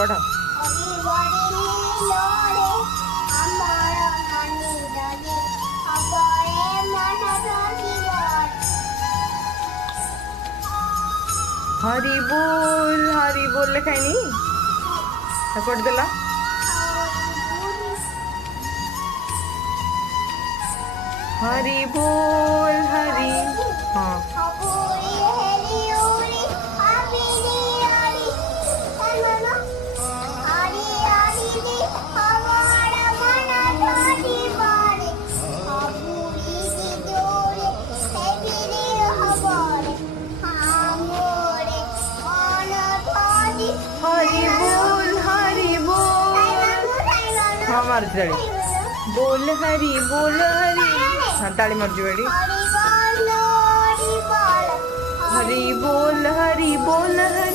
पढ़। हरी बोल लिखाई नहीं पढ़ देला। हरी बोल हरी। हाँ हरी बोल। हाँ मार ताली बोल हरी। हाँ ताली मार बेड़ी। हरी बोल हरी।